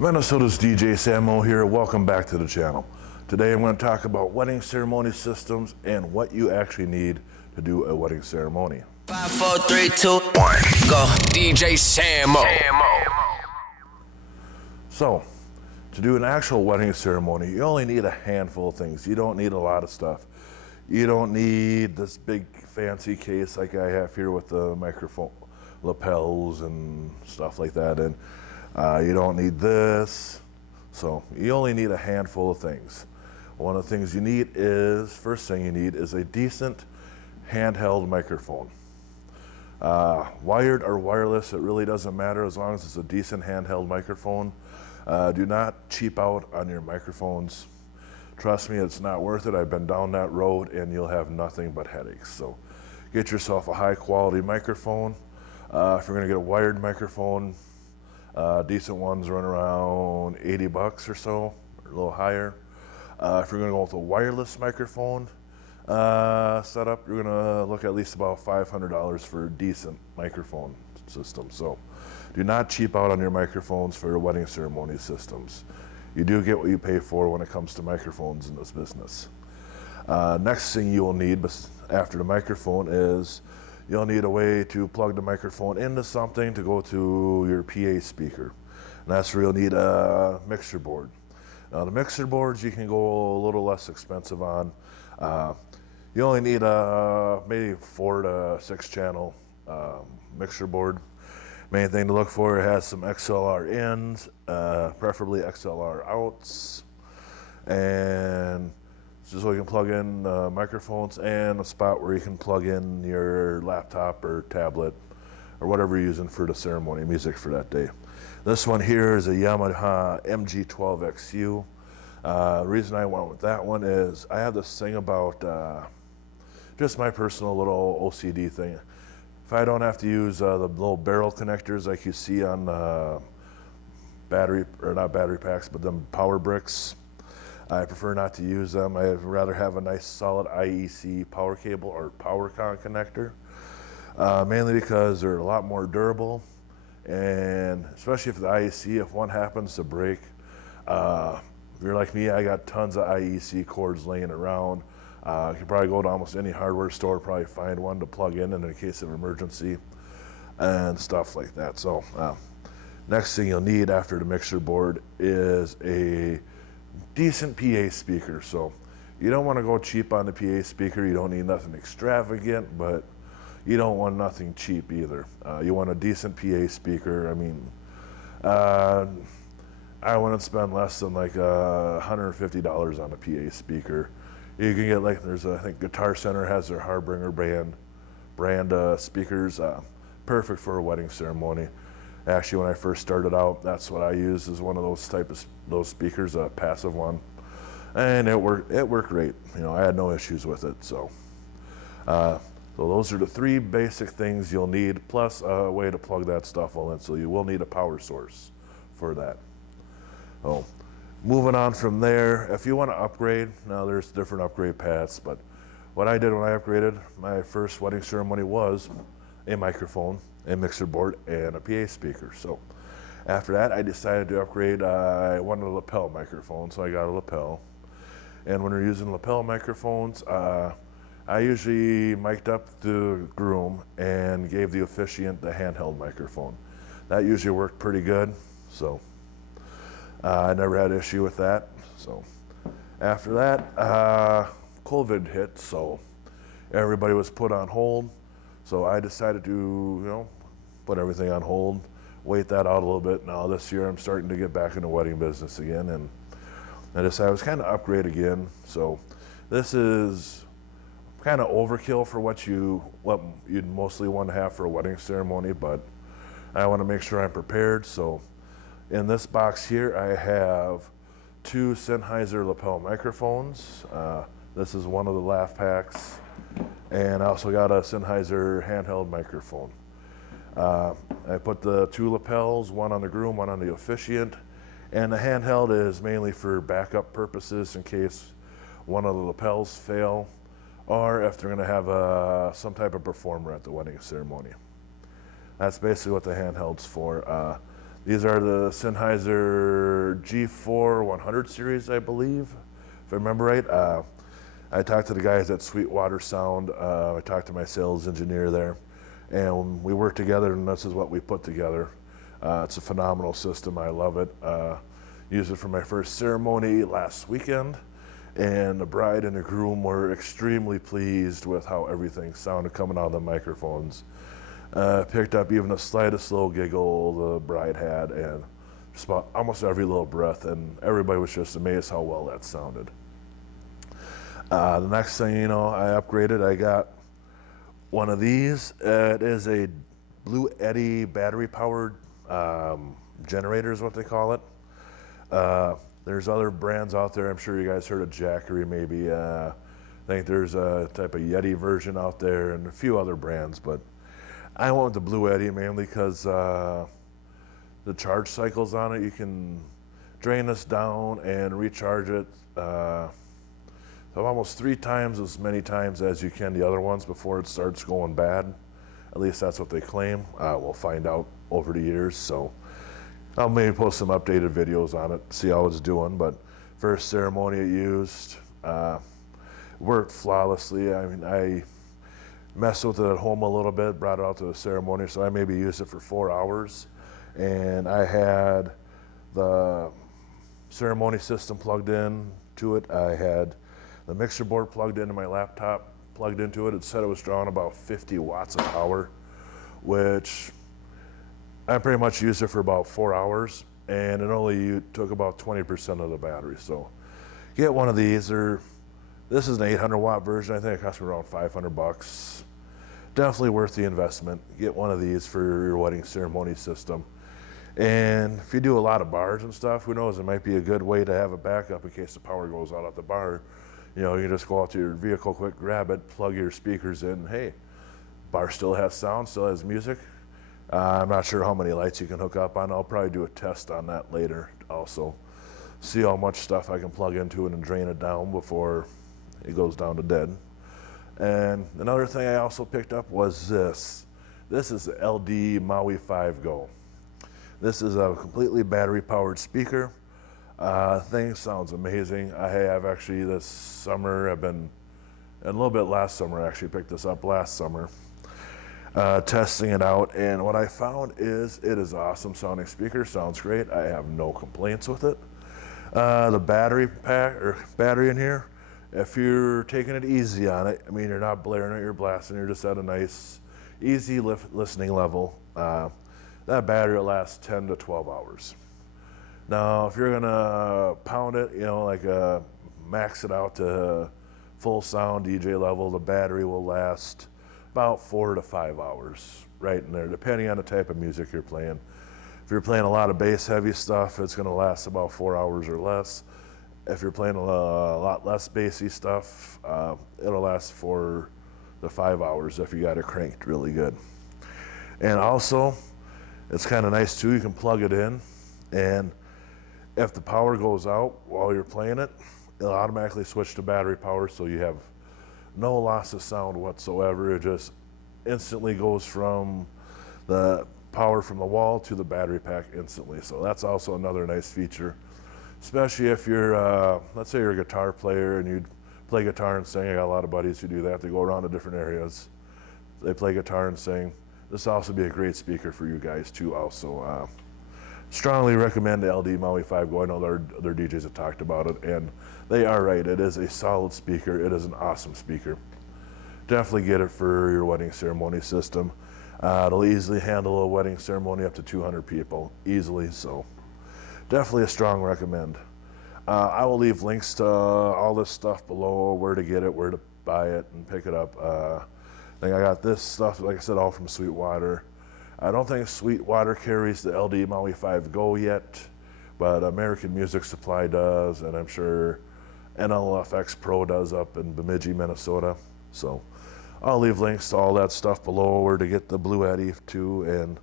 Minnesota's DJ Samo here. Welcome back to the channel. Today I'm going to talk about wedding ceremony systems and what you actually need to do a wedding ceremony. 5, 4, 3, 2, 1, go. DJ Samo. So, to do an actual wedding ceremony, you only need a handful of things. You don't need a lot of stuff. You don't need this big fancy case like I have here with the microphone lapels and stuff like that. And you don't need this. So you only need a handful of things. One of the things you need is, first thing you need is a decent handheld microphone. Wired or wireless, it really doesn't matter as long as it's a decent handheld microphone. Do not cheap out on your microphones. Trust me, it's not worth it. I've been down that road and you'll have nothing but headaches. So get yourself a high quality microphone. If you're gonna get a wired microphone, decent ones run around 80 bucks or so, or a little higher. If you're gonna go with a wireless microphone setup, you're gonna look at least about $500 for a decent microphone system. So do not cheap out on your microphones for your wedding ceremony systems. You do get what you pay for when it comes to microphones in this business. Next thing you will need after the microphone is you'll need a way to plug the microphone into something to go to your PA speaker. And that's where you'll need a mixer board. Now the mixer boards you can go a little less expensive on. You only need a maybe 4 to 6 channel mixer board. Main thing to look for, it has some XLR ins, preferably XLR outs, and just so you can plug in microphones and a spot where you can plug in your laptop or tablet or whatever you're using for the ceremony music for that day. This one here is a Yamaha MG12XU. The reason I went with that one is I have this thing about just my personal little OCD thing. If I don't have to use the little barrel connectors like you see on not battery packs, but them power bricks, I prefer not to use them. I'd rather have a nice solid IEC power cable or PowerCon connector, mainly because they're a lot more durable, and especially if the IEC, if one happens to break, if you're like me, I got tons of IEC cords laying around. You can probably go to almost any hardware store, probably find one to plug in a case of emergency and stuff like that. So next thing you'll need after the mixer board is a decent PA speaker. So you don't want to go cheap on the PA speaker. You don't need nothing extravagant, but you don't want nothing cheap either. You want a decent PA speaker. I mean, I wouldn't spend less than like $150 on a PA speaker. You can get I think Guitar Center has their Harbinger brand speakers, perfect for a wedding ceremony. Actually, when I first started out, that's what I used, is one of those speakers, a passive one, and it worked great. You know, I had no issues with it. So those are the 3 basic things you'll need, plus a way to plug that stuff all in. So you will need a power source for that. Oh. Moving on from there, if you want to upgrade, now there's different upgrade paths, but what I did when I upgraded, my first wedding ceremony was a microphone, a mixer board, and a PA speaker. So after that, I decided to upgrade. I wanted a lapel microphone, so I got a lapel. And when we're using lapel microphones, I usually mic'd up the groom and gave the officiant the handheld microphone. That usually worked pretty good, so I never had an issue with that. So after that, COVID hit, so everybody was put on hold. So I decided to, put everything on hold, wait that out a little bit. Now this year I'm starting to get back in the wedding business again, and I decided I was kind of upgrade again. So this is kind of overkill for what you'd mostly want to have for a wedding ceremony, but I want to make sure I'm prepared. So in this box here, I have 2 Sennheiser lapel microphones. This is one of the laugh packs. And I also got a Sennheiser handheld microphone. I put the 2 lapels, one on the groom, one on the officiant. And the handheld is mainly for backup purposes in case one of the lapels fail, or if they're gonna have some type of performer at the wedding ceremony. That's basically what the handheld's for. These are the Sennheiser G4 100 series, I believe, if I remember right. I talked to the guys at Sweetwater Sound. I talked to my sales engineer there, and we worked together, and this is what we put together. It's a phenomenal system. I love it. Used it for my first ceremony last weekend, and the bride and the groom were extremely pleased with how everything sounded coming out of the microphones. Picked up even the slightest little giggle the bride had, and just about almost every little breath, and everybody was just amazed how well that sounded. The next thing you know, I upgraded. I got one of these. It is a Bluetti battery-powered generator is what they call it. There's other brands out there. I'm sure you guys heard of Jackery maybe. I think there's a type of Yeti version out there and a few other brands, but I went with the Bluetti mainly because the charge cycles on it, you can drain this down and recharge it so almost 3 times as many times as you can the other ones before it starts going bad. At least that's what they claim. We'll find out over the years. So I'll maybe post some updated videos on it, see how it's doing. But first ceremony it used, worked flawlessly. I mean, I messed with it at home a little bit, brought it out to the ceremony, so I maybe used it for 4 hours. And I had the ceremony system plugged in to it. I had the mixer board plugged into my laptop, plugged into it. It said it was drawing about 50 watts of power, which I pretty much used it for about 4 hours, and it only took about 20% of the battery. So get one of these. This is an 800 watt version. I think it cost me around $500. Definitely worth the investment. Get one of these for your wedding ceremony system. And if you do a lot of bars and stuff, who knows, it might be a good way to have a backup in case the power goes out at the bar. You know, you can just go out to your vehicle, quick grab it, plug your speakers in. Hey, bar still has sound, still has music. I'm not sure how many lights you can hook up on. I'll probably do a test on that later also. See how much stuff I can plug into it and drain it down before it goes down to dead. And another thing I also picked up was this. This is the LD Maui 5 Go. This is a completely battery powered speaker. Thing sounds amazing. I have actually this summer, and a little bit last summer, I actually picked this up last summer, testing it out. And what I found is it is awesome sounding speaker, sounds great. I have no complaints with it. The battery pack or battery in here, if you're taking it easy on it, I mean, you're not blaring it, you're blasting, you're just at a nice, easy listening level. That battery will last 10 to 12 hours. Now, if you're gonna pound it, you know, like max it out to full sound DJ level, the battery will last about 4 to 5 hours, right in there, depending on the type of music you're playing. If you're playing a lot of bass heavy stuff, it's gonna last about 4 hours or less. If you're playing a lot less bassy stuff, it'll last 4 to 5 hours if you got it cranked really good. And also, it's kind of nice too, you can plug it in, and if the power goes out while you're playing it, it'll automatically switch to battery power, so you have no loss of sound whatsoever. It just instantly goes from the power from the wall to the battery pack instantly. So that's also another nice feature, especially if you're, let's say you're a guitar player and you play guitar and sing. I got a lot of buddies who do that. They go around to different areas. They play guitar and sing. This will also be a great speaker for you guys too also. Strongly recommend the LD Maui 5 Go. I know other DJs have talked about it, and they are right. It is a solid speaker. It is an awesome speaker. Definitely get it for your wedding ceremony system. It'll easily handle a wedding ceremony up to 200 people, easily, so definitely a strong recommend. I will leave links to all this stuff below, where to get it, where to buy it, and pick it up. I think I got this stuff, like I said, all from Sweetwater. I don't think Sweetwater carries the LD Maui 5 Go yet, but American Music Supply does, and I'm sure NLFX Pro does up in Bemidji, Minnesota. So I'll leave links to all that stuff below, where to get the Bluetti too, and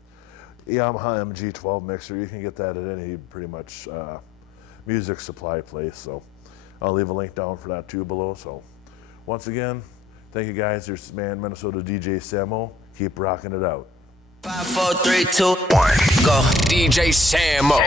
Yamaha MG12 mixer. You can get that at any pretty much music supply place. So I'll leave a link down for that too below. So once again, thank you guys. There's man Minnesota DJ Samo. Keep rocking it out. 5, 4, 3, 2, 1, go. DJ Samo.